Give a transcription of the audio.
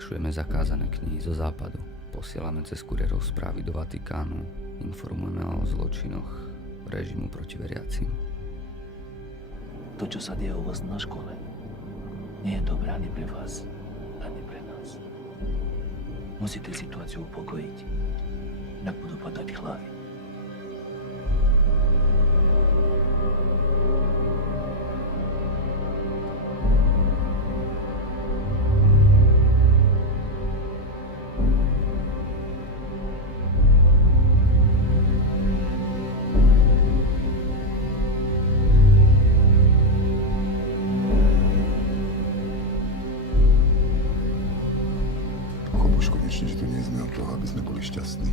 Pašujeme zakázané knihy zo západu. Posielame cez kurierov správy do Vatikánu. Informujeme o zločinoch režimu proti veriacim. To, čo sa deje u vás na škole, nie je dobré ani pre vás, ani pre nás. Musíte situáciu upokojiť, inak budú padať hlavy. Pochop už konečne, že tu nie sme od toho, aby sme boli šťastní.